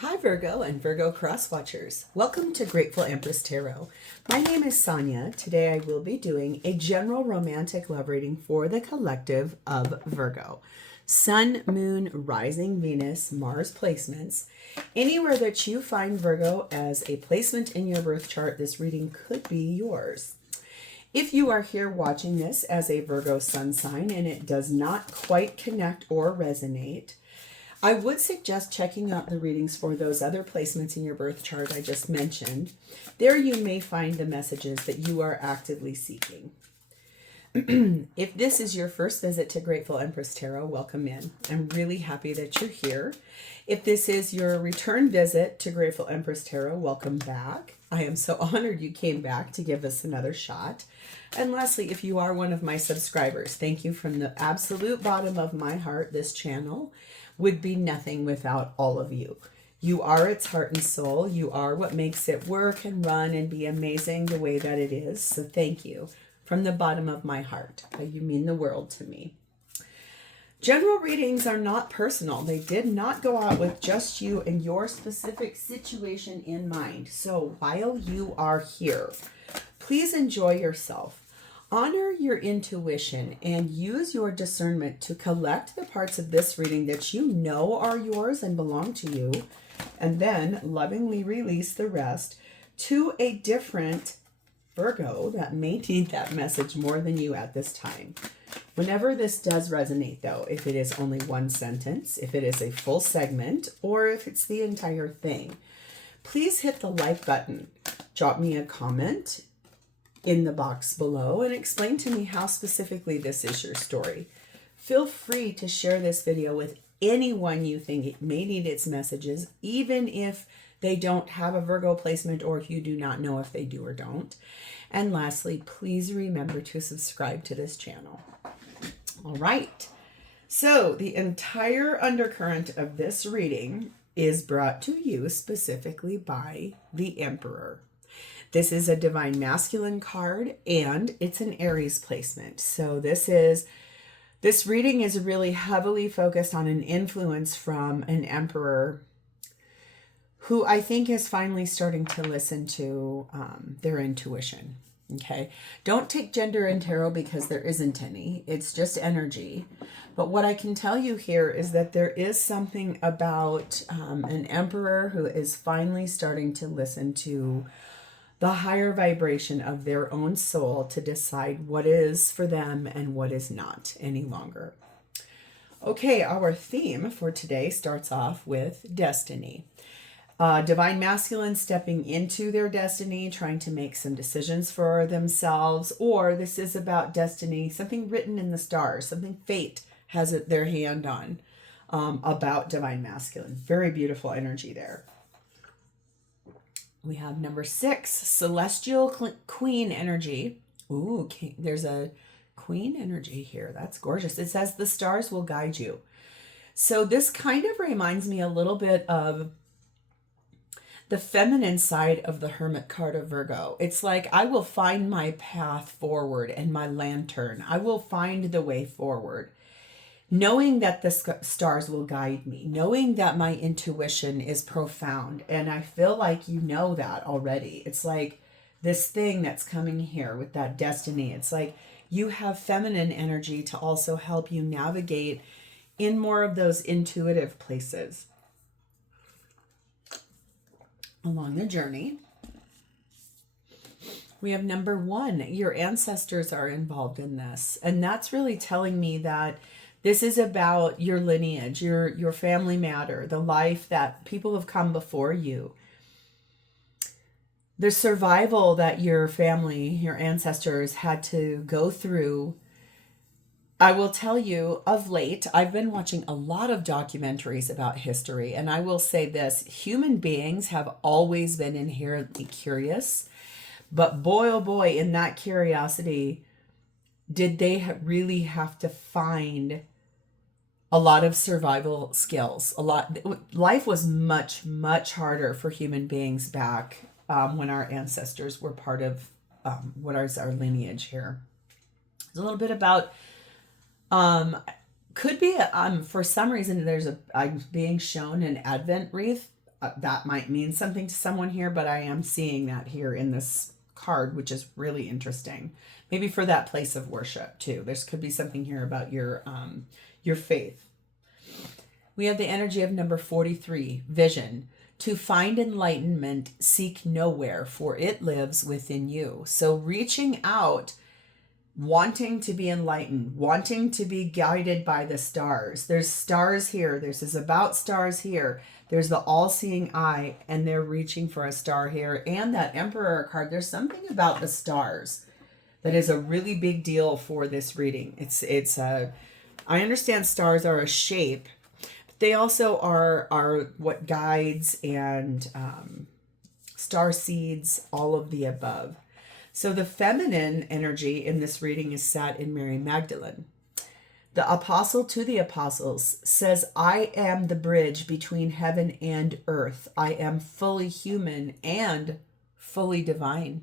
Hi Virgo and Virgo cross watchers. Welcome to Grateful Empress Tarot. My name is Sonia. Today I will be doing a general romantic love reading for the collective of Virgo. Sun, Moon, Rising, Venus, Mars placements. Anywhere that you find Virgo as a placement in your birth chart, this reading could be yours. If you are here watching this as a Virgo sun sign and it does not quite connect or resonate, I would suggest checking out the readings for those other placements in your birth chart I just mentioned. There you may find the messages that you are actively seeking. If this is your first visit to Grateful Empress Tarot, welcome in. I'm really happy that you're here. If this is your return visit to Grateful Empress Tarot, welcome back. I am so honored you came back to give us another shot. And lastly, if you are one of my subscribers, thank you from the absolute bottom of my heart. This channel would be nothing without all of you. You are its heart and soul. You are what makes it work and run and be amazing the way that it is. So thank you from the bottom of my heart. You mean the world to me. General readings are not personal. They did not go out with just you and your specific situation in mind. So while you are here, please enjoy yourself. Honor your intuition and use your discernment to collect the parts of this reading that you know are yours and belong to you, and then lovingly release the rest to a different Virgo that may need that message more than you at this time. Whenever this does resonate, though, if it is only one sentence, if it is a full segment, or if it's the entire thing, please hit the like button. Drop me a comment in the box below and explain to me how specifically this is your story. Feel free to share this video with anyone you think it may need its messages, even if they don't have a Virgo placement or if you do not know if they do or don't. And lastly, please remember to subscribe to this channel. All right. So the entire undercurrent of this reading is brought to you specifically by the Emperor. This is a divine masculine card and it's an Aries placement. So this reading is really heavily focused on an influence from an emperor who I think is finally starting to listen to their intuition. Okay. Don't take gender in tarot because there isn't any. It's just energy. But what I can tell you here is that there is something about an emperor who is finally starting to listen to the higher vibration of their own soul to decide what is for them and what is not any longer. Okay, our theme for today starts off with destiny. Divine masculine stepping into their destiny, trying to make some decisions for themselves, or this is about destiny, something written in the stars, something fate has their hand on about divine masculine. Very beautiful energy there. We have number 6, celestial queen energy. Ooh, there's a queen energy here. That's gorgeous. It says the stars will guide you. So this kind of reminds me a little bit of the feminine side of the Hermit card of Virgo. It's like I will find my path forward and my lantern. I will find the way forward. Knowing that the stars will guide me, knowing that my intuition is profound, and I feel like you know that already. It's like this thing that's coming here with that destiny. It's like you have feminine energy to also help you navigate in more of those intuitive places along the journey. We have number 1, your ancestors are involved in this, and that's really telling me that this is about your lineage, your family matter, the life that people have come before you. The survival that your family, your ancestors had to go through. I will tell you, of late, I've been watching a lot of documentaries about history, and I will say this, human beings have always been inherently curious, but boy, oh boy, in that curiosity, did they really have to find a lot of survival skills. Life was much, much harder for human beings back when our ancestors were part of what is our lineage here. It's a little bit about, could be, for some reason, I'm being shown an Advent wreath that might mean something to someone here, but I am seeing that here in this card, which is really interesting. Maybe for that place of worship too. There could be something here about your faith. We have the energy of number 43, vision. To find enlightenment, seek nowhere, for it lives within you. So reaching out, wanting to be enlightened, wanting to be guided by the stars. There's stars here. This is about stars here. There's the all-seeing eye, and they're reaching for a star here. And that Emperor card, there's something about the stars that is a really big deal for this reading. I understand stars are a shape. They also are what guides and star seeds, all of the above. So the feminine energy in this reading is sat in Mary Magdalene. The apostle to the apostles says, I am the bridge between heaven and earth. I am fully human and fully divine.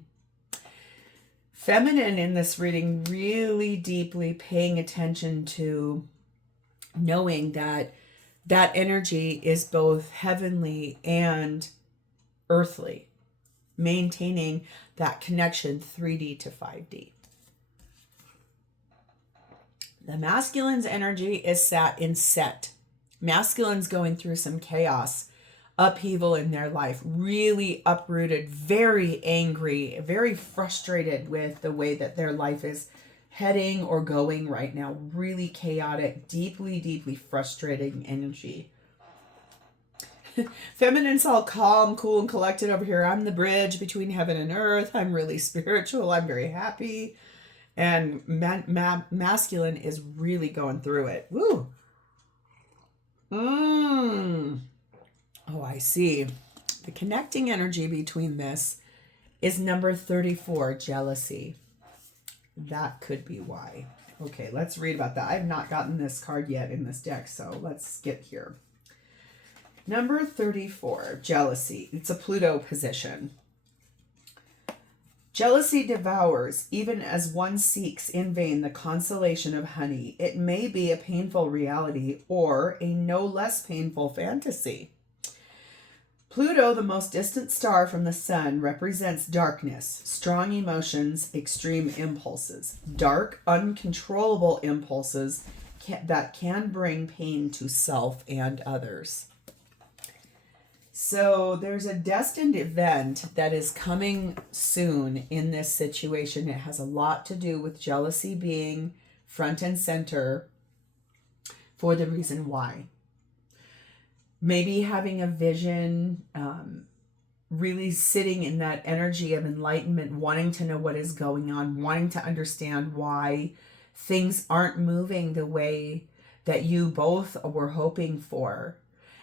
Feminine in this reading, really deeply paying attention to knowing that energy is both heavenly and earthly, maintaining that connection 3D to 5D. The masculine's energy is sat in Set. Masculine's going through some chaos, upheaval in their life, really uprooted, very angry, very frustrated with the way that their life is heading or going right now. Really chaotic, deeply, deeply frustrating energy. Feminine's all calm, cool, and collected over here. I'm the bridge between heaven and earth. I'm really spiritual. I'm very happy. And masculine is really going through it. Woo! Oh, I see. The connecting energy between this is number 34, jealousy. That could be why. Okay, let's read about that. I've not gotten this card yet in this deck, so let's get here. Number 34, jealousy. It's a Pluto position. Jealousy devours, even as one seeks in vain the consolation of honey. It may be a painful reality or a no less painful fantasy. Pluto, the most distant star from the sun, represents darkness, strong emotions, extreme impulses, dark, uncontrollable impulses that can bring pain to self and others. So there's a destined event that is coming soon in this situation. It has a lot to do with jealousy being front and center for the reason why. Maybe having a vision, really sitting in that energy of enlightenment, wanting to know what is going on, wanting to understand why things aren't moving the way that you both were hoping for,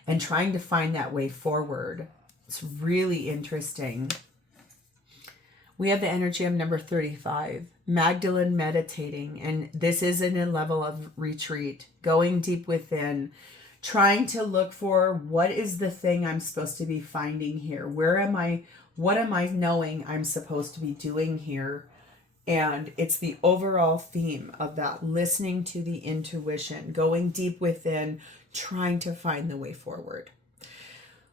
and trying to find that way forward. It's really interesting. We have the energy of number 35, Magdalene meditating, and this is in a level of retreat, going deep within, trying to look for what is the thing I'm supposed to be finding here? Where am I? What am I knowing I'm supposed to be doing here? And it's the overall theme of that, listening to the intuition, going deep within, trying to find the way forward.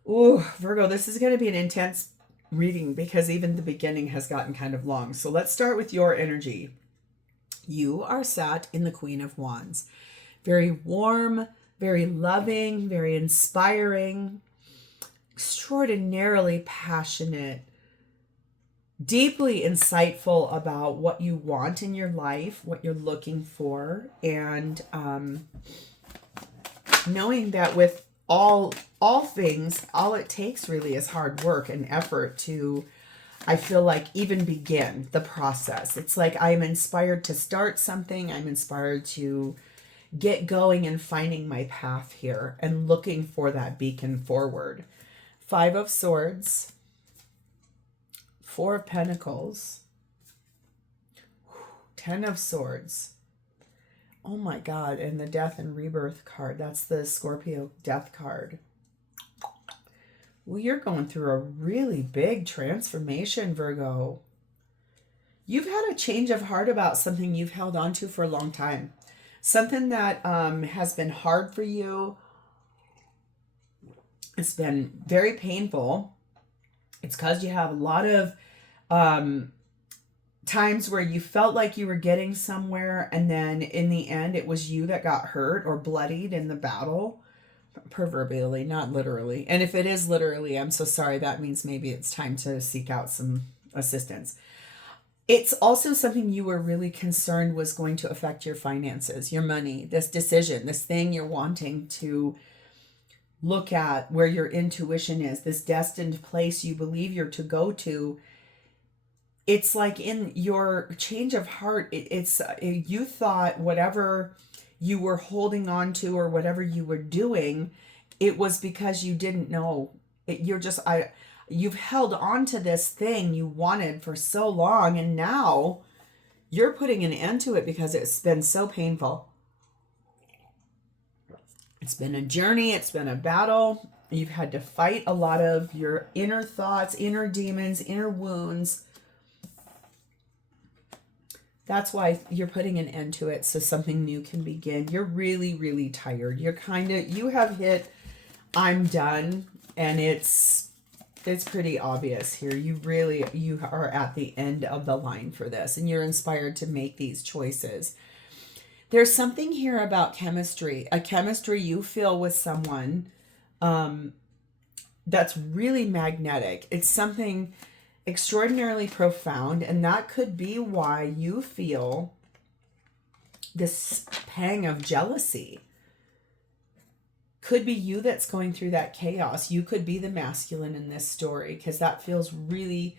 Ooh, Virgo, this is going to be an intense reading because even the beginning has gotten kind of long. So let's start with your energy. You are sat in the Queen of Wands. Very warm, very loving, very inspiring, extraordinarily passionate, deeply insightful about what you want in your life, what you're looking for, and knowing that with all things, all it takes really is hard work and effort to, I feel like, even begin the process. It's like I'm inspired to start something. I'm inspired to get going and finding my path here and looking for that beacon forward. 5 of Swords, 4 of Pentacles, 10 of Swords. Oh my God, and the Death and Rebirth card. That's the Scorpio Death card. Well, you're going through a really big transformation, Virgo. You've had a change of heart about something you've held on to for a long time. Something that has been hard for you. It's been very painful. It's caused you have a lot of times where you felt like you were getting somewhere, and then in the end it was you that got hurt or bloodied in the battle, proverbially, not literally. And if it is literally, I'm so sorry. That means maybe it's time to seek out some assistance. It's also something you were really concerned was going to affect your finances, your money, this decision, this thing you're wanting to look at, where your intuition is, this destined place you believe you're to go to. It's like in your change of heart, it's you thought whatever you were holding on to or whatever you were doing, it was because you didn't know. You've held on to this thing you wanted for so long, and now you're putting an end to it because it's been so painful. It's been a journey. It's been a battle. You've had to fight a lot of your inner thoughts, inner demons, inner wounds. That's why you're putting an end to it so something new can begin. You're really, really tired. You have hit, I'm done, and it's pretty obvious here. You are at the end of the line for this, and you're inspired to make these choices. There's something here about chemistry, a chemistry you feel with someone that's really magnetic. It's something extraordinarily profound, and that could be why you feel this pang of jealousy. Could be you that's going through that chaos. You could be the masculine in this story, because that feels really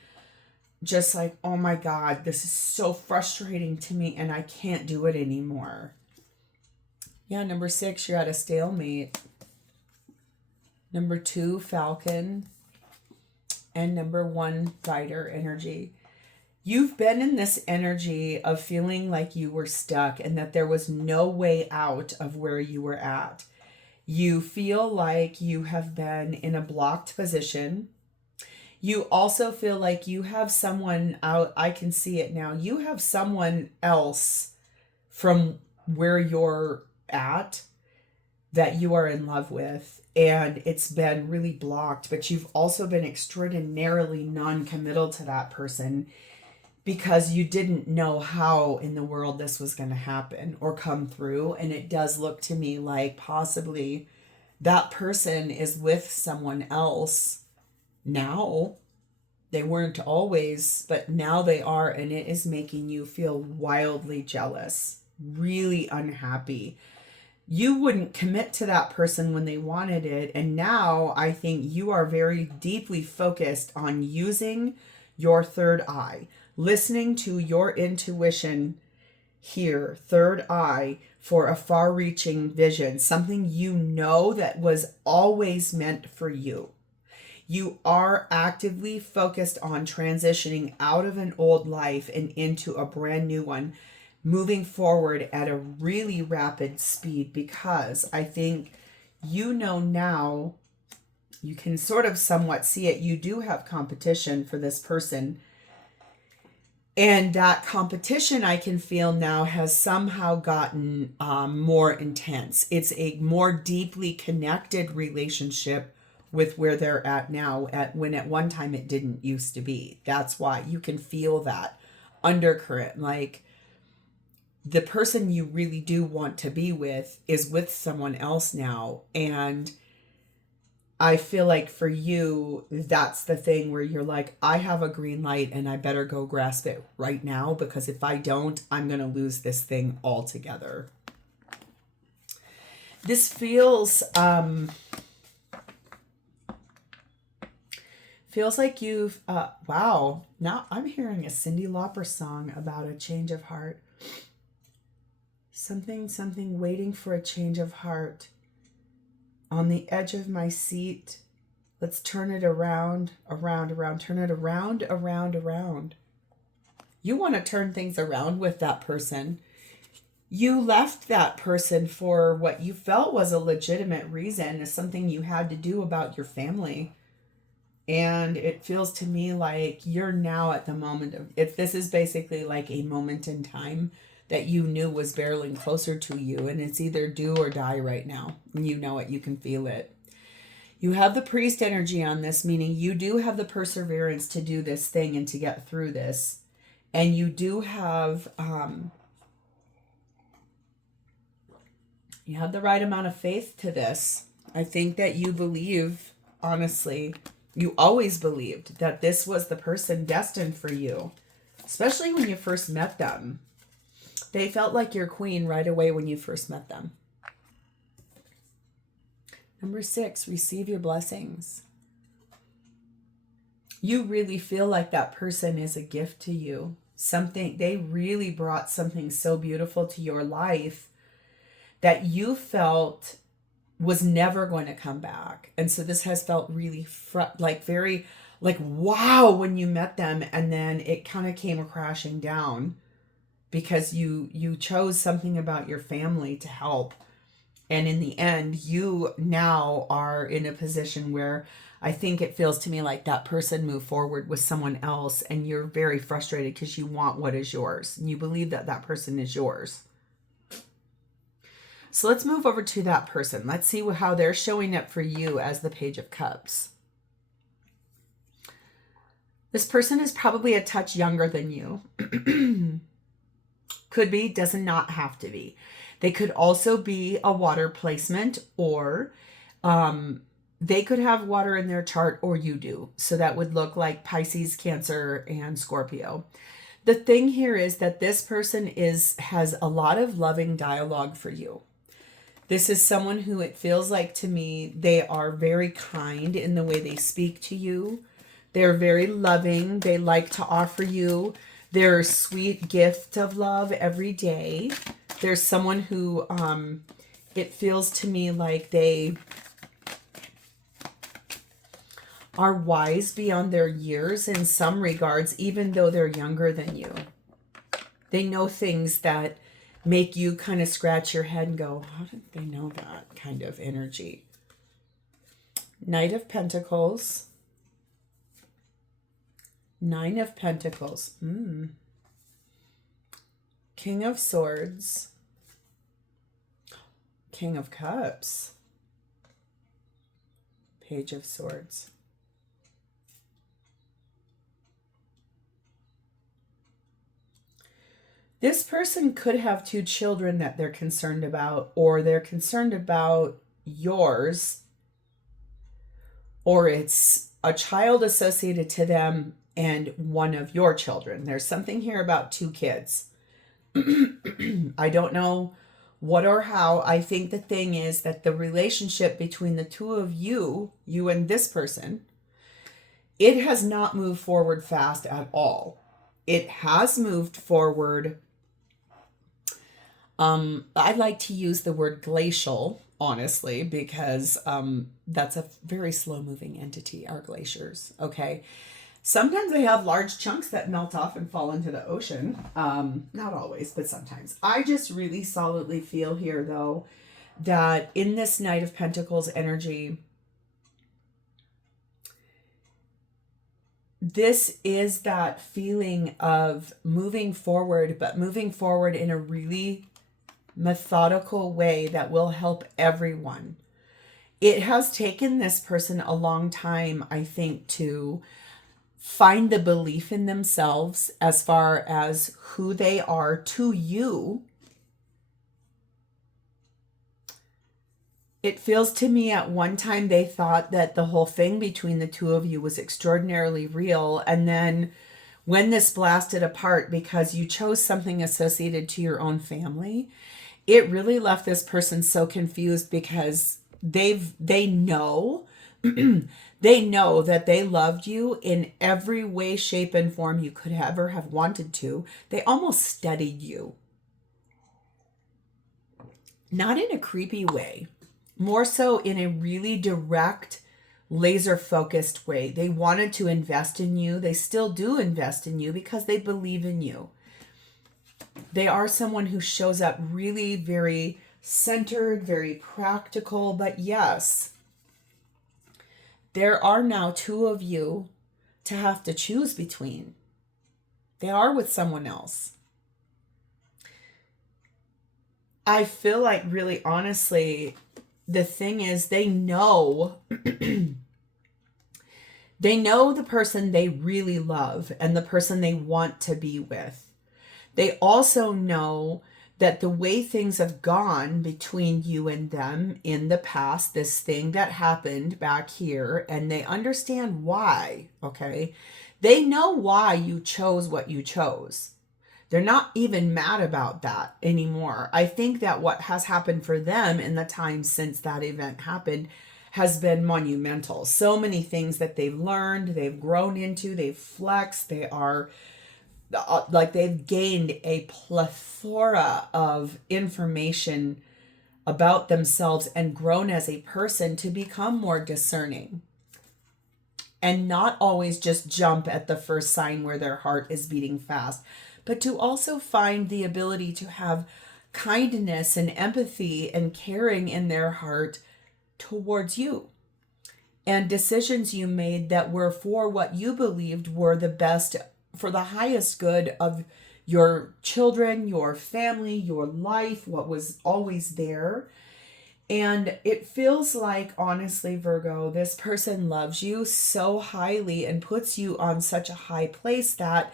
just like, oh my God, this is so frustrating to me and I can't do it anymore. Yeah, number 6, you're at a stalemate. Number 2, Falcon. And number 1, Fighter energy. You've been in this energy of feeling like you were stuck and that there was no way out of where you were at. You feel like you have been in a blocked position. You also feel like you have someone out. I can see it now. You have someone else from where you're at that you are in love with, and it's been really blocked, but you've also been extraordinarily non-committal to that person because you didn't know how in the world this was going to happen or come through. And it does look to me like possibly that person is with someone else now. They weren't always, but now they are, and it is making you feel wildly jealous, really unhappy. You wouldn't commit to that person when they wanted it, and now I think you are very deeply focused on using your third eye, listening to your intuition here, third eye, for a far-reaching vision, something you know that was always meant for you. You are actively focused on transitioning out of an old life and into a brand new one, moving forward at a really rapid speed, because I think you know now, you can sort of somewhat see it, you do have competition for this person. And that competition I can feel now has somehow gotten more intense. It's a more deeply connected relationship with where they're at now, when at one time it didn't used to be. That's why you can feel that undercurrent, like the person you really do want to be with is with someone else now. And I feel like for you, that's the thing where you're like, I have a green light and I better go grasp it right now, because if I don't, I'm going to lose this thing altogether. This feels like you've, wow, now I'm hearing a Cyndi Lauper song about a change of heart. Something waiting for a change of heart. On the edge of my seat, let's turn it around, turn it around. You want to turn things around with that person. You left that person for what you felt was a legitimate reason, as something you had to do about your family. And it feels to me like you're now at the moment of, if this is basically like a moment in time that you knew was barreling closer to you, and it's either do or die right now. And you know it, you can feel it. You have the priest energy on this, meaning you do have the perseverance to do this thing and to get through this. And you do have, you have the right amount of faith to this. I think that you believe, honestly, you always believed that this was the person destined for you, especially when you first met them. They felt like your queen right away when you first met them. Number 6, receive your blessings. You really feel like that person is a gift to you. Something, they really brought something so beautiful to your life that you felt was never going to come back. And so this has felt really very wow when you met them, and then it kind of came crashing down because you chose something about your family to help. And in the end, you now are in a position where I think it feels to me like that person moved forward with someone else, and you're very frustrated because you want what is yours. And you believe that that person is yours. So let's move over to that person. Let's see how they're showing up for you as the Page of Cups. This person is probably a touch younger than you. Could be, does not have to be. They could also be a water placement, or they could have water in their chart, or you do. So that would look like Pisces, Cancer, and Scorpio. The thing here is that this person has a lot of loving dialogue for you. This is someone who, it feels like to me, they are very kind in the way they speak to you. They're very loving. They like to offer you their sweet gift of love every day. There's someone who, it feels to me like they are wise beyond their years in some regards, even though they're younger than you. They know things that make you kind of scratch your head and go, how did they know that kind of energy? Knight of Pentacles. 9 of Pentacles. King of Swords. King of Cups. Page of Swords. This person could have 2 children that they're concerned about, or they're concerned about yours, or it's a child associated to them and one of your children. There's something here about 2 kids. I don't know what or how. I think the thing is that the relationship between the 2 of you and this person, it has not moved forward fast at all. It has moved forward. I like to use the word glacial, honestly, because that's a very slow moving entity, our glaciers. Okay. Sometimes they have large chunks that melt off and fall into the ocean. Not always, but sometimes. I just really solidly feel here, though, that in this Knight of Pentacles energy, this is that feeling of moving forward, but moving forward in a really methodical way that will help everyone. It has taken this person a long time, I think, to find the belief in themselves as far as who they are to you. It feels to me at one time they thought that the whole thing between the 2 of you was extraordinarily real. And then when this blasted apart because you chose something associated to your own family, it really left this person so confused because they know they know that they loved you in every way, shape, and form you could ever have wanted to. They almost studied you. Not in a creepy way, more so in a really direct, laser-focused way. They wanted to invest in you. They still do invest in you because they believe in you. They are someone who shows up really very centered, very practical, but yes, there are now 2 of you to have to choose between. They are with someone else. I feel like really honestly, the thing is, they know they know the person they really love and the person they want to be with. They also know that the way things have gone between you and them in the past, this thing that happened back here, and they understand why, okay? They know why you chose what you chose. They're not even mad about that anymore. I think that what has happened for them in the time since that event happened has been monumental. So many things that they've learned, they've grown into, they've flexed, they are like they've gained a plethora of information about themselves and grown as a person to become more discerning and not always just jump at the first sign where their heart is beating fast, but to also find the ability to have kindness and empathy and caring in their heart towards you. And decisions you made that were for what you believed were the best, for the highest good of your children, your family, your life, what was always there. And it feels like, honestly, Virgo, this person loves you so highly and puts you on such a high place that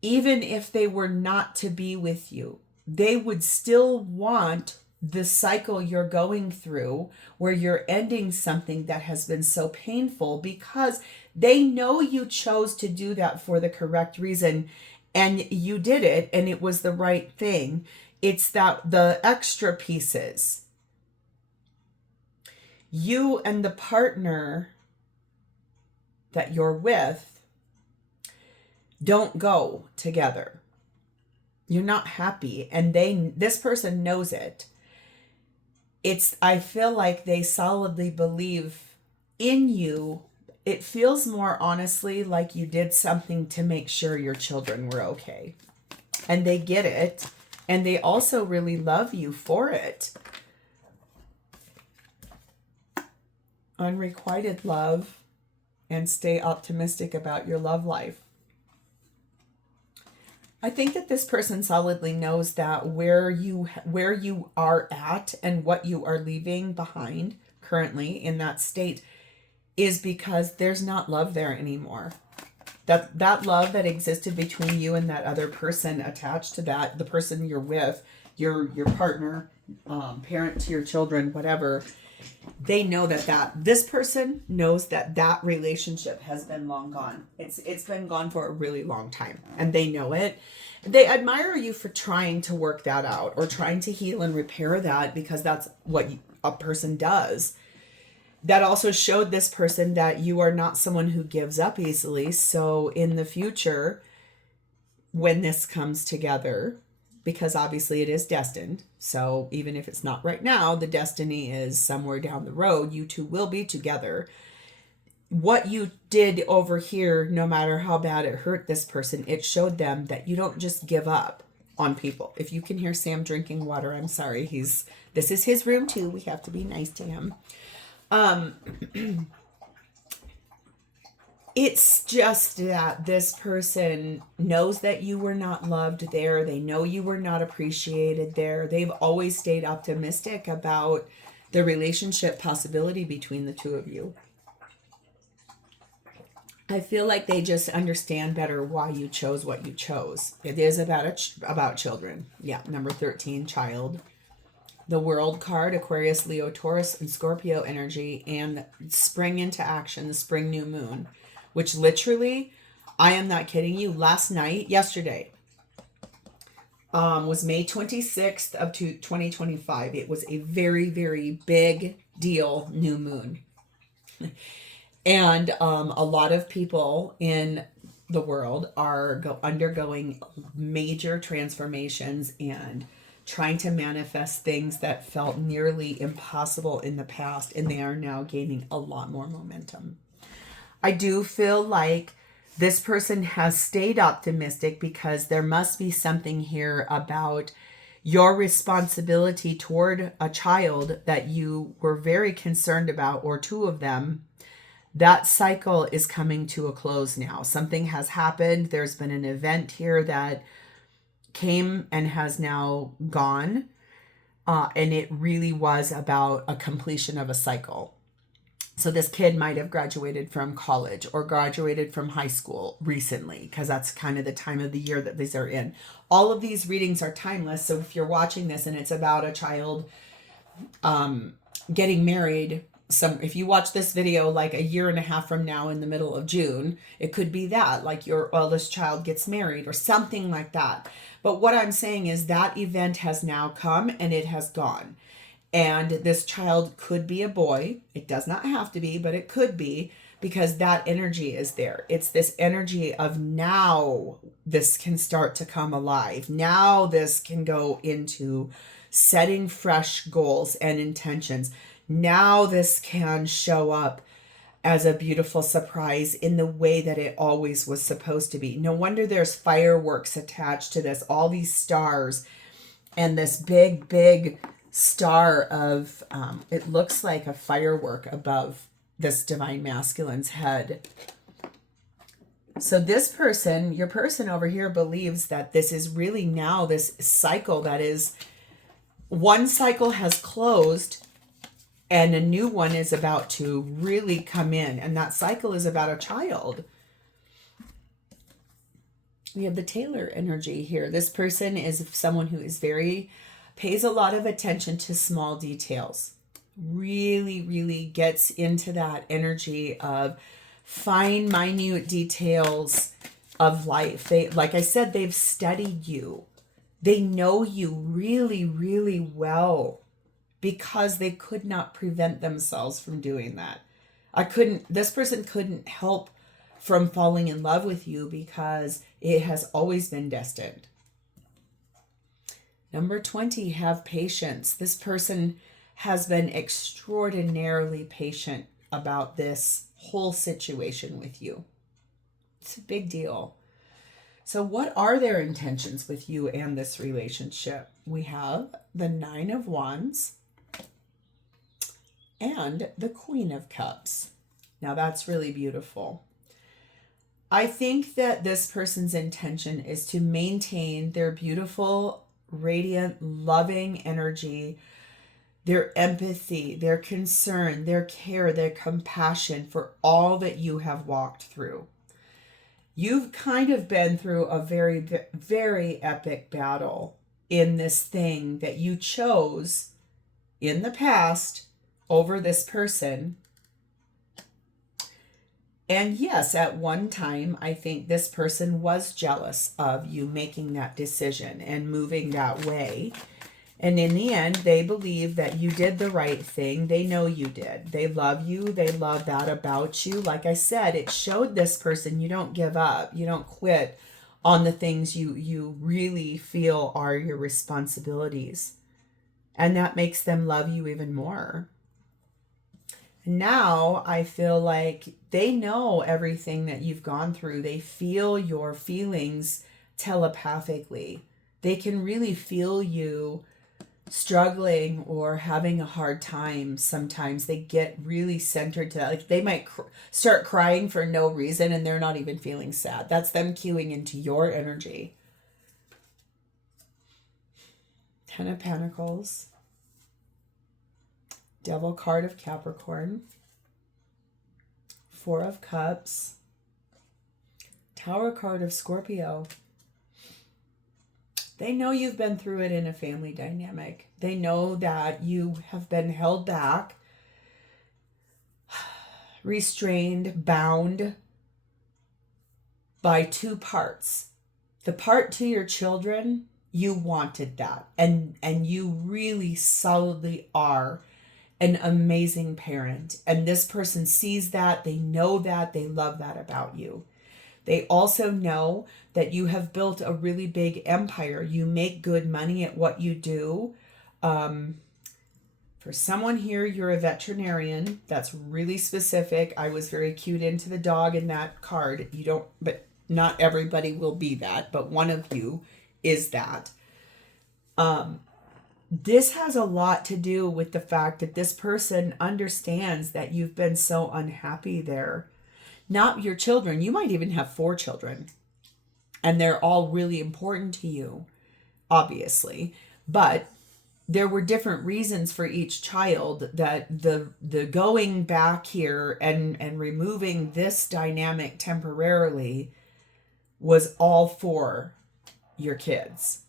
even if they were not to be with you, they would still want the cycle you're going through where you're ending something that has been so painful, because they know you chose to do that for the correct reason and you did it and it was the right thing. It's that the extra pieces, you and the partner that you're with don't go together. You're not happy, and this person knows it. I feel like they solidly believe in you. It feels more honestly like you did something to make sure your children were okay. And they get it, and they also really love you for it. Unrequited love, and stay optimistic about your love life. I think that this person solidly knows that where you are at and what you are leaving behind currently in that state is because there's not love there anymore. That love that existed between you and that other person attached to that, the person you're with, your partner, parent to your children, whatever, they know that this person knows that relationship has been long gone. It's been gone for a really long time, and they know it. They admire you for trying to work that out or trying to heal and repair that, because that's what a person does. That also showed this person that you are not someone who gives up easily. So in the future, when this comes together, because obviously it is destined. So even if it's not right now, the destiny is somewhere down the road. You two will be together. What you did over here, no matter how bad it hurt this person, it showed them that you don't just give up on people. If you can hear Sam drinking water, I'm sorry. This is his room too. We have to be nice to him. It's just that this person knows that you were not loved there. They know you were not appreciated there. They've always stayed optimistic about the relationship possibility between the two of you. I feel like they just understand better why you chose what you chose. It is about children. Yeah, number 13, child. The World card, Aquarius, Leo, Taurus, and Scorpio energy, and spring into action, the spring new moon. Which literally, I am not kidding you, yesterday, was May 26th of 2025. It was a very, very big deal new moon. And a lot of people in the world are undergoing major transformations and trying to manifest things that felt nearly impossible in the past, and they are now gaining a lot more momentum. I do feel like this person has stayed optimistic because there must be something here about your responsibility toward a child that you were very concerned about, or two of them. That cycle is coming to a close now. Something has happened. There's been an event here that came and has now gone. And it really was about a completion of a cycle. So this kid might have graduated from college or graduated from high school recently, because that's kind of the time of the year that these are in. All of these readings are timeless. So if you're watching this and it's about a child getting married, if you watch this video like a year and a half from now in the middle of June, it could be that, like your eldest child gets married or something like that. But what I'm saying is that event has now come and it has gone. And this child could be a boy. It does not have to be, but it could be, because that energy is there. It's this energy of now this can start to come alive. Now this can go into setting fresh goals and intentions. Now this can show up as a beautiful surprise in the way that it always was supposed to be. No wonder there's fireworks attached to this, all these stars, and this big, big star of, it looks like a firework above this divine masculine's head. So this person, your person over here, believes that this is really now this cycle that is, one cycle has closed and a new one is about to really come in. And that cycle is about a child. We have the Taylor energy here. This person is someone who is pays a lot of attention to small details. Really, really gets into that energy of fine, minute details of life. Like I said, they've studied you. They know you really, really well, because they could not prevent themselves from doing that. This person couldn't help from falling in love with you, because it has always been destined. Number 20, have patience. This person has been extraordinarily patient about this whole situation with you. It's a big deal. So what are their intentions with you and this relationship? We have the 9 of Wands and the Queen of Cups. Now that's really beautiful. I think that this person's intention is to maintain their beautiful, radiant, loving energy, their empathy, their concern, their care, their compassion for all that you have walked through. You've kind of been through a very, very epic battle in this thing that you chose in the past over this person. And yes, at one time, I think this person was jealous of you making that decision and moving that way. And in the end, they believe that you did the right thing. They know you did. They love you. They love that about you. Like I said, it showed this person you don't give up. You don't quit on the things you really feel are your responsibilities. And that makes them love you even more. Now I feel like they know everything that you've gone through. They feel your feelings telepathically. They can really feel you struggling or having a hard time. Sometimes they get really centered to that. Like they might start crying for no reason and they're not even feeling sad. That's them cueing into your energy. 10 of Pentacles. Devil card of Capricorn. 4 of Cups. Tower card of Scorpio. They know you've been through it in a family dynamic. They know that you have been held back, restrained, bound by 2 parts. The part to your children, you wanted that. And you really solidly are an amazing parent. And this person sees that, they know that, they love that about you. They also know that you have built a really big empire. You make good money at what you do. For someone here, you're a veterinarian. That's really specific. I was very cued into the dog in that card. You don't, but not everybody will be that, but one of you is that. This has a lot to do with the fact that this person understands that you've been so unhappy there. Not your children. You might even have 4 children. And they're all really important to you, obviously. But there were different reasons for each child, that the going back here and removing this dynamic temporarily was all for your kids.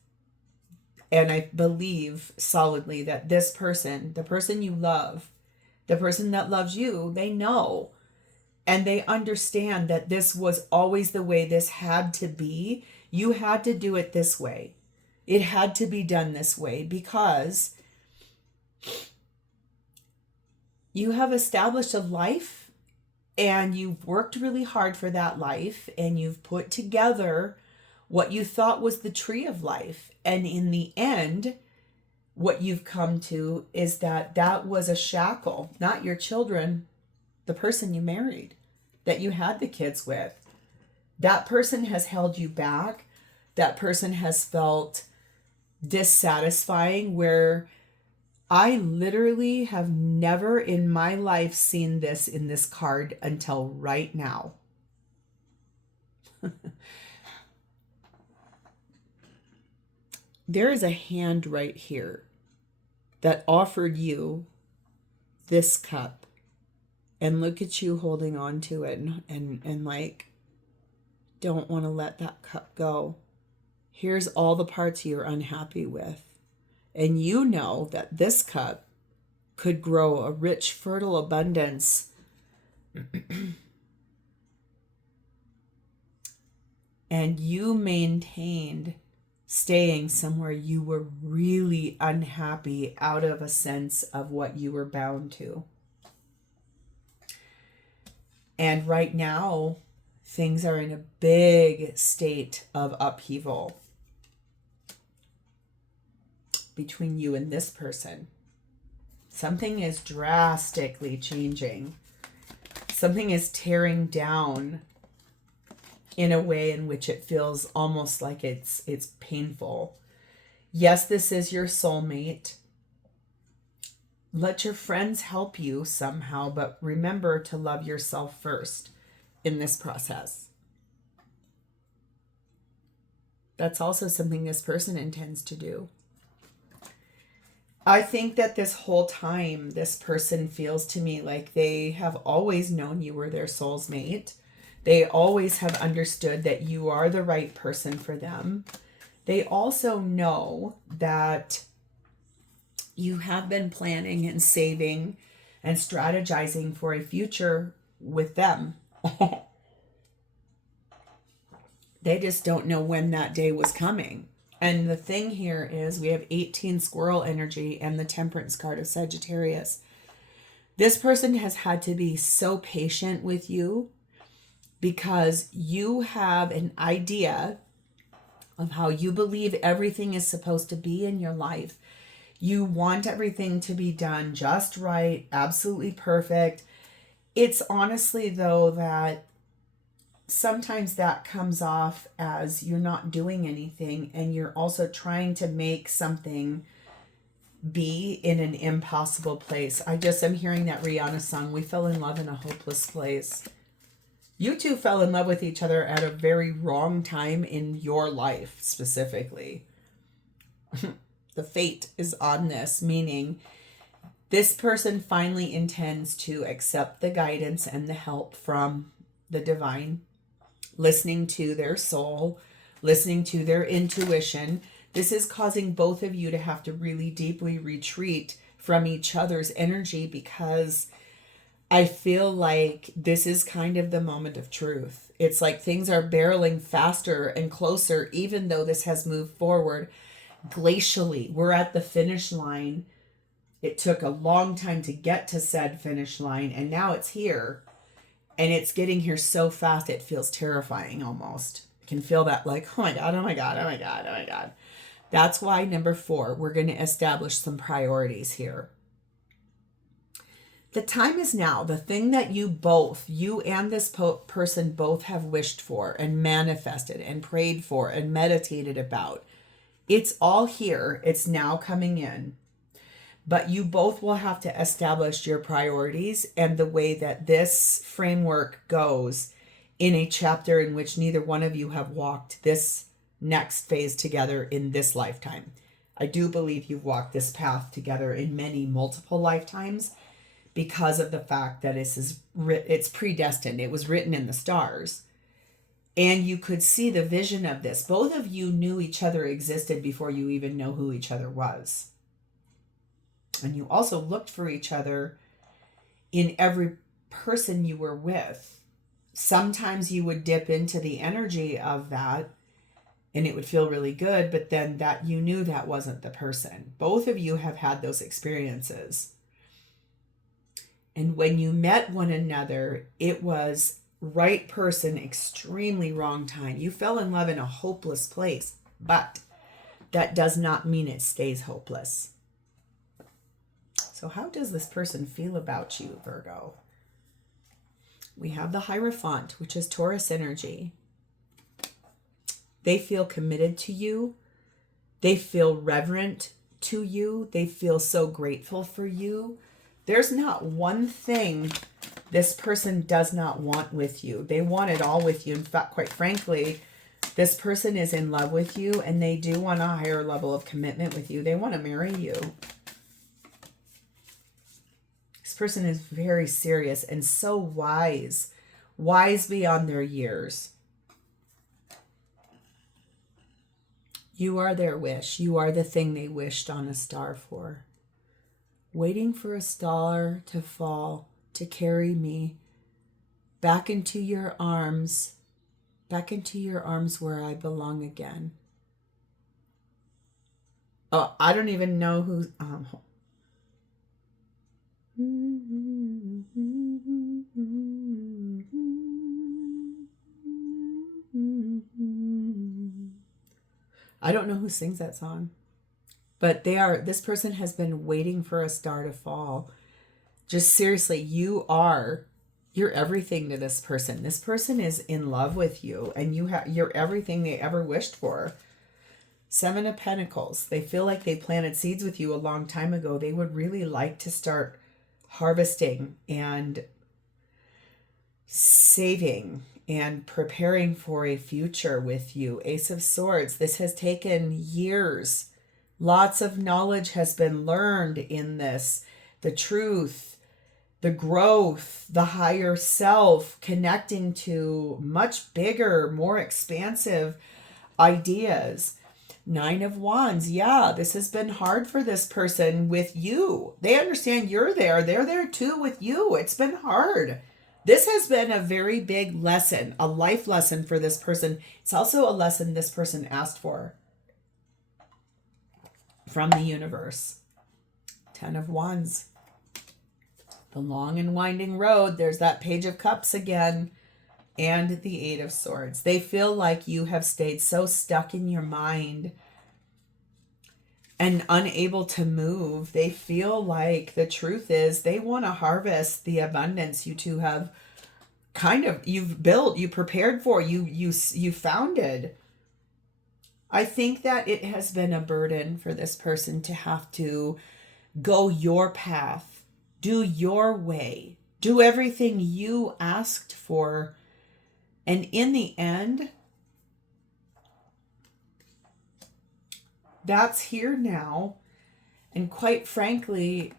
And I believe solidly that this person, the person you love, the person that loves you, they know and they understand that this was always the way this had to be. You had to do it this way. It had to be done this way because you have established a life and you've worked really hard for that life and you've put together what you thought was the tree of life. And in the end, what you've come to is that that was a shackle, not your children, the person you married, that you had the kids with. That person has held you back. That person has felt dissatisfying, where I literally have never in my life seen this in this card until right now. There is a hand right here that offered you this cup, and look at you holding on to it and like, don't want to let that cup go. Here's all the parts you're unhappy with. And you know that this cup could grow a rich, fertile abundance. And you maintained staying somewhere you were really unhappy out of a sense of what you were bound to. And right now, things are in a big state of upheaval between you and this person. Something is drastically changing. Something is tearing down in a way in which it feels almost like it's painful. Yes, this is your soulmate. Let your friends help you somehow, but remember to love yourself first in this process. That's also something this person intends to do. I think that this whole time, this person feels to me like they have always known you were their soul's mate. They always have understood that you are the right person for them. They also know that you have been planning and saving and strategizing for a future with them. They just don't know when that day was coming. And the thing here is we have 18 squirrel energy and the temperance card of Sagittarius. This person has had to be so patient with you because you have an idea of how you believe everything is supposed to be in your life. You want everything to be done just right, absolutely perfect. It's honestly, though, that sometimes that comes off as you're not doing anything and you're also trying to make something be in an impossible place. I just am hearing that Rihanna song, "We Fell in Love in a Hopeless Place." You two fell in love with each other at a very wrong time in your life, specifically. The fate is on this, meaning this person finally intends to accept the guidance and the help from the divine, listening to their soul, listening to their intuition. This is causing both of you to have to really deeply retreat from each other's energy, because I feel like this is kind of the moment of truth. It's like things are barreling faster and closer, even though this has moved forward glacially. We're at the finish line. It took a long time to get to said finish line, and now it's here. And it's getting here so fast, it feels terrifying almost. I can feel that, like, oh my God, oh my God, oh my God, oh my God. That's why number 4, we're going to establish some priorities here. The time is now. The thing that you and this person both have wished for and manifested and prayed for and meditated about. It's all here. It's now coming in. But you both will have to establish your priorities and the way that this framework goes in a chapter in which neither one of you have walked this next phase together in this lifetime. I do believe you've walked this path together in many multiple lifetimes because of the fact that it's predestined. It was written in the stars. And you could see the vision of this. Both of you knew each other existed before you even know who each other was. And you also looked for each other in every person you were with. Sometimes you would dip into the energy of that and it would feel really good, but then that you knew that wasn't the person. Both of you have had those experiences. And when you met one another, it was right person, extremely wrong time. You fell in love in a hopeless place, but that does not mean it stays hopeless. So how does this person feel about you, Virgo? We have the Hierophant, which is Taurus energy. They feel committed to you. They feel reverent to you. They feel so grateful for you. There's not one thing this person does not want with you. They want it all with you. In fact, quite frankly, this person is in love with you and they do want a higher level of commitment with you. They want to marry you. This person is very serious and so wise beyond their years. You are their wish. You are the thing they wished on a star for. Waiting for a star to fall, to carry me back into your arms where I belong again. Oh, I don't even know who's... I don't know who sings that song, but this person has been waiting for a star to fall. Just seriously, you're everything to this person. This person is in love with you and you're everything they ever wished for. 7 of Pentacles. They feel like they planted seeds with you a long time ago. They would really like to start harvesting and saving and preparing for a future with you. Ace of Swords. This has taken years. Lots of knowledge has been learned in this. The truth, the growth, the higher self, connecting to much bigger, more expansive ideas. 9 of Wands. Yeah, this has been hard for this person with you. They understand you're there. They're there too with you. It's been hard. This has been a very big lesson, a life lesson for this person. It's also a lesson this person asked for from the universe. 10 of Wands. The long and winding road. There's that Page of Cups again. And the 8 of Swords. They feel like you have stayed so stuck in your mind and unable to move. They feel like the truth is they want to harvest the abundance you two have you've built, you prepared for, you founded. I think that it has been a burden for this person to have to go your path, do your way, do everything you asked for. And in the end, that's here now. And quite frankly,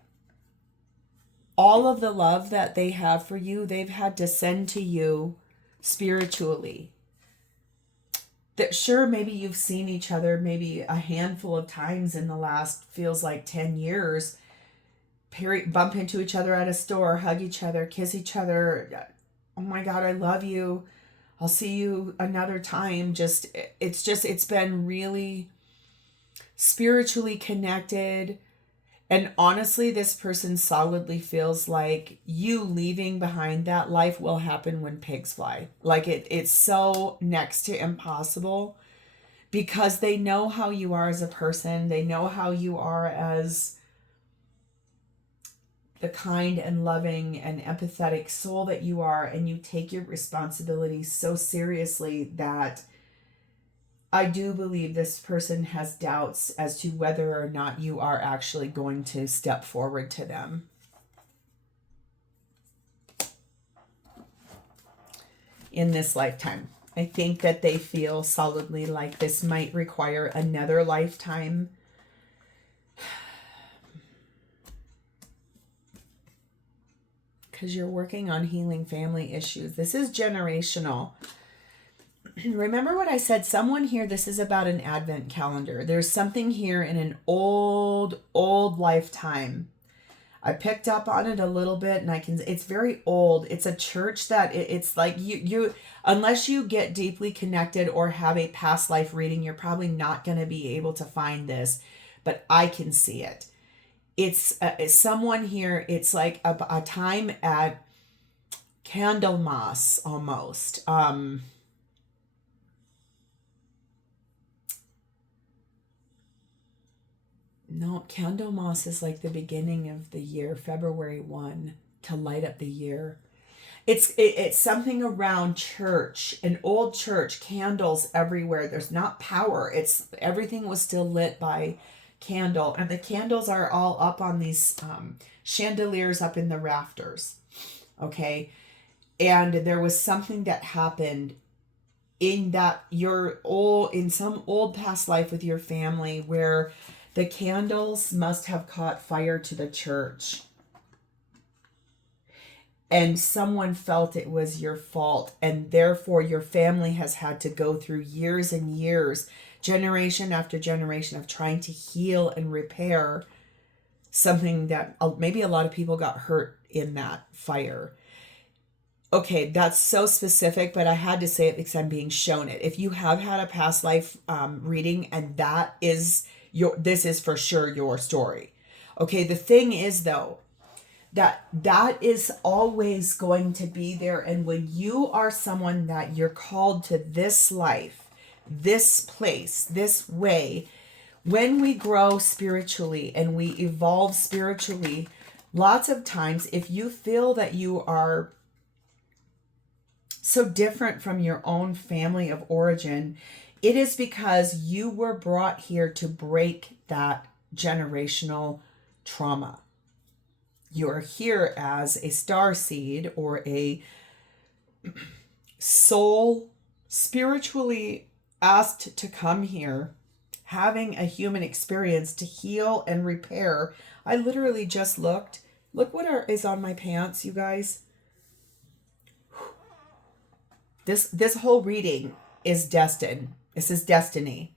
all of the love that they have for you, they've had to send to you spiritually. That sure, maybe you've seen each other maybe a handful of times in the last, feels like 10 years. Bump into each other at a store, hug each other, kiss each other. Oh my God, I love you. I'll see you another time. It's been really spiritually connected. And honestly, this person solidly feels like you leaving behind that life will happen when pigs fly. Like it's so next to impossible because they know how you are as a person. They know how you are as the kind and loving and empathetic soul that you are, and you take your responsibility so seriously that I do believe this person has doubts as to whether or not you are actually going to step forward to them. In this lifetime. I think that they feel solidly like this might require another lifetime because you're working on healing family issues. This is generational. Remember what I said? Someone here, this is about an advent calendar. There's something here in an old lifetime. I picked up on it a little bit, and it's very old. It's a church that it's like you unless you get deeply connected or have a past life reading, you're probably not going to be able to find this, but I can see it. It's someone here. It's like a time at Candlemas almost. No, Candlemas is like the beginning of the year, February 1, to light up the year. It's something around church, an old church, candles everywhere. There's not power. Everything was still lit by candle, and the candles are all up on these chandeliers up in the rafters. Okay, and there was something that happened in some old past life with your family where the candles must have caught fire to the church. And someone felt it was your fault. And therefore your family has had to go through years and years, generation after generation of trying to heal and repair something that maybe a lot of people got hurt in that fire. Okay, that's so specific, but I had to say it because I'm being shown it. If you have had a past life reading and that is this is for sure your story. Okay, the thing is though, that is always going to be there. And when you are someone that you're called to this life, this place, this way, when we grow spiritually and we evolve spiritually, lots of times if you feel that you are so different from your own family of origin, it is because you were brought here to break that generational trauma. You're here as a star seed or a soul spiritually asked to come here, having a human experience to heal and repair. I literally just looked. Look what is on my pants, you guys. This whole reading is destined. This is destiny.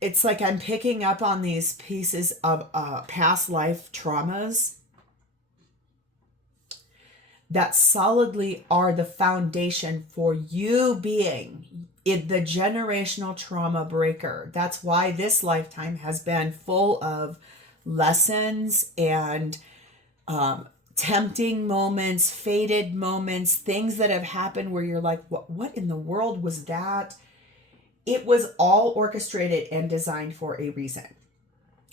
It's like I'm picking up on these pieces of past life traumas that solidly are the foundation for you being the generational trauma breaker. That's why this lifetime has been full of lessons and tempting moments, fated moments, things that have happened where you're like, what in the world was that? It was all orchestrated and designed for a reason.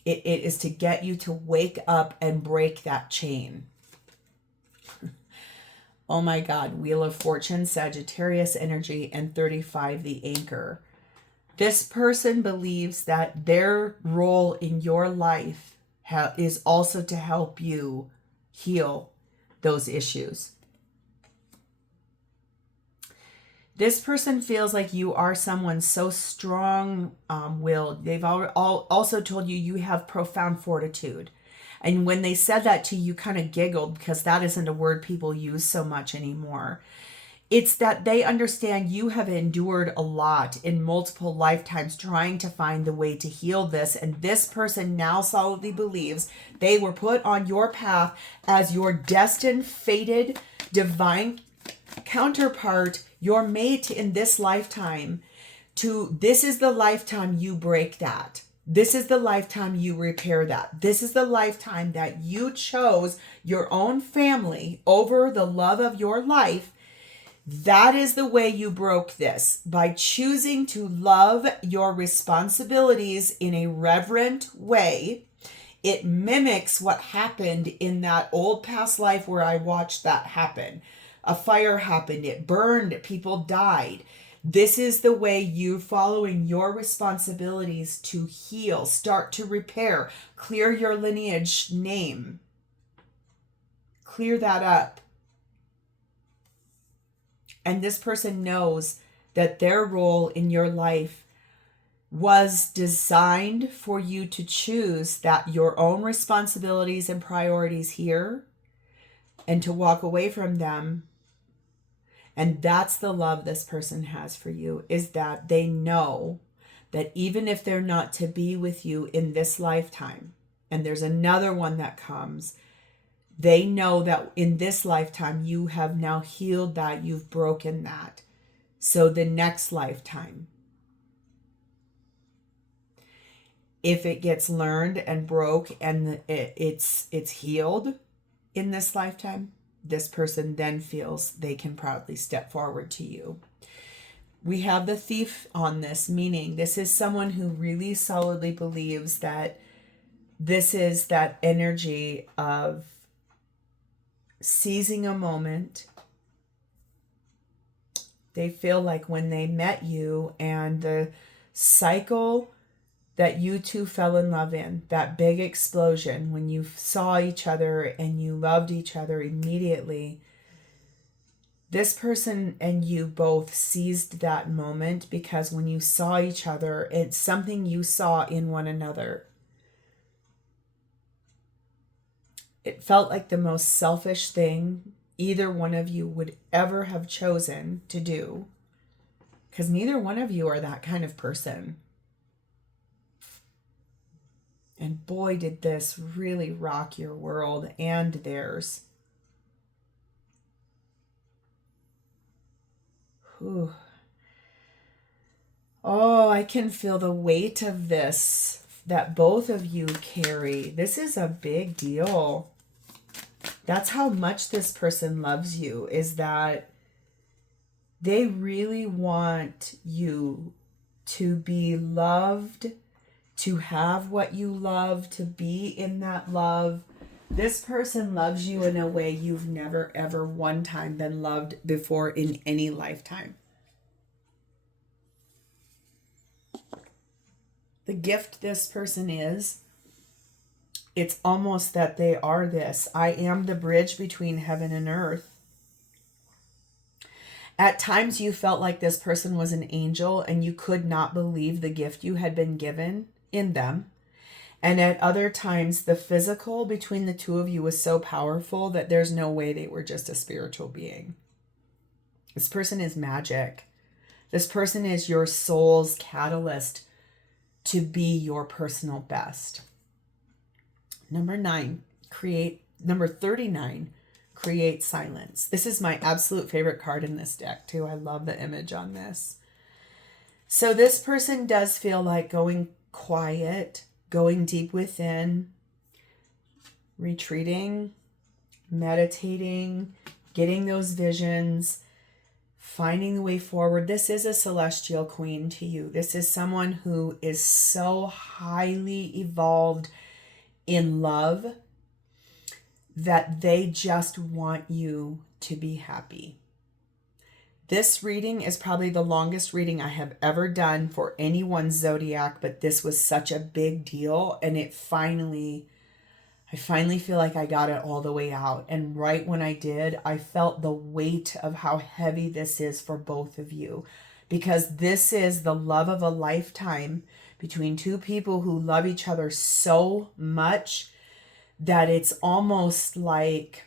It is to get you to wake up and break that chain. Oh my God, Wheel of Fortune, Sagittarius energy, and 35, the anchor. This person believes that their role in your life is also to help you heal those issues. This person feels like you are someone so strong-willed. They've also told you have profound fortitude. And when they said that to you, you kind of giggled because that isn't a word people use so much anymore. It's that they understand you have endured a lot in multiple lifetimes trying to find the way to heal this. And this person now solidly believes they were put on your path as your destined, fated, divine counterpart, your mate in this lifetime. This is the lifetime you break that. This is the lifetime you repair that. This is the lifetime that you chose your own family over the love of your life. That is the way you broke this, by choosing to love your responsibilities in a reverent way. It mimics what happened in that old past life where I watched that happen. A fire happened, it burned, people died. This is the way you following your responsibilities to heal, start to repair, clear your lineage name. Clear that up. And this person knows that their role in your life was designed for you to choose that your own responsibilities and priorities here and to walk away from them. And that's the love this person has for you, is that they know that even if they're not to be with you in this lifetime, and there's another one that comes, they know that in this lifetime you have now healed that, you've broken that. So the next lifetime, if it gets learned and broke and it's healed in this lifetime, this person then feels they can proudly step forward to you. We have the thief on this, meaning this is someone who really solidly believes that this is that energy of seizing a moment. They feel like when they met you and the cycle that you two fell in love in, that big explosion, when you saw each other and you loved each other immediately, this person and you both seized that moment, because when you saw each other, it's something you saw in one another. It felt like the most selfish thing either one of you would ever have chosen to do, because neither one of you are that kind of person. And boy, did this really rock your world and theirs. Whew. Oh, I can feel the weight of this that both of you carry. This is a big deal. That's how much this person loves you, is that they really want you to be loved, to have what you love, to be in that love. This person loves you in a way you've never ever one time been loved before in any lifetime. The gift this person is, it's almost that they are this. I am the bridge between heaven and earth. At times you felt like this person was an angel and you could not believe the gift you had been given in them. And at other times, the physical between the two of you was so powerful that there's no way they were just a spiritual being. This person is magic. This person is your soul's catalyst to be your personal best. Number 39, create silence. This is my absolute favorite card in this deck too. I love the image on this. So this person does feel like going quiet, going deep within, retreating, meditating, getting those visions, finding the way forward. This is a celestial queen to you. This is someone who is so highly evolved in love that they just want you to be happy. This reading is probably the longest reading I have ever done for anyone's zodiac, but this was such a big deal, and I finally feel like I got it all the way out. And right when I did, I felt the weight of how heavy this is for both of you, because this is the love of a lifetime between two people who love each other so much that it's almost like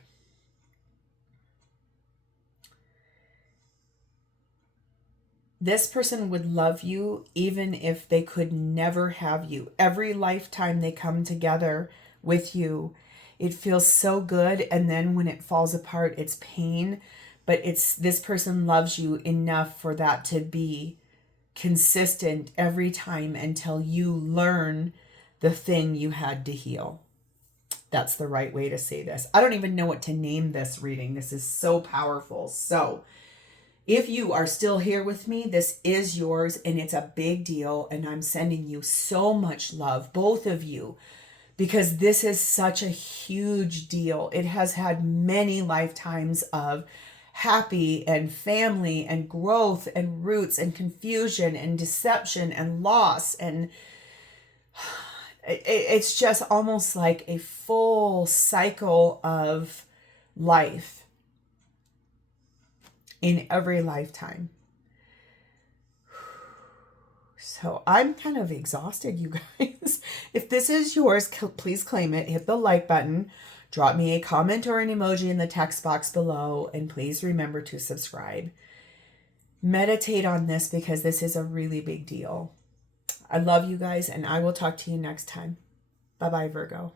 this person would love you even if they could never have you. Every lifetime they come together with you, it feels so good, and then when it falls apart, it's pain. But it's this person loves you enough for that to be consistent every time until you learn the thing you had to heal. That's the right way to say this. I don't even know what to name this reading. This is so powerful. So if you are still here with me, this is yours, and it's a big deal, and I'm sending you so much love, both of you, because this is such a huge deal. It has had many lifetimes of happy and family and growth and roots and confusion and deception and loss, and it's just almost like a full cycle of life in every lifetime. So I'm kind of exhausted, you guys. If this is yours, please claim it. Hit the like button. Drop me a comment or an emoji in the text box below. And please remember to subscribe. Meditate on this because this is a really big deal. I love you guys, and I will talk to you next time. Bye-bye, Virgo.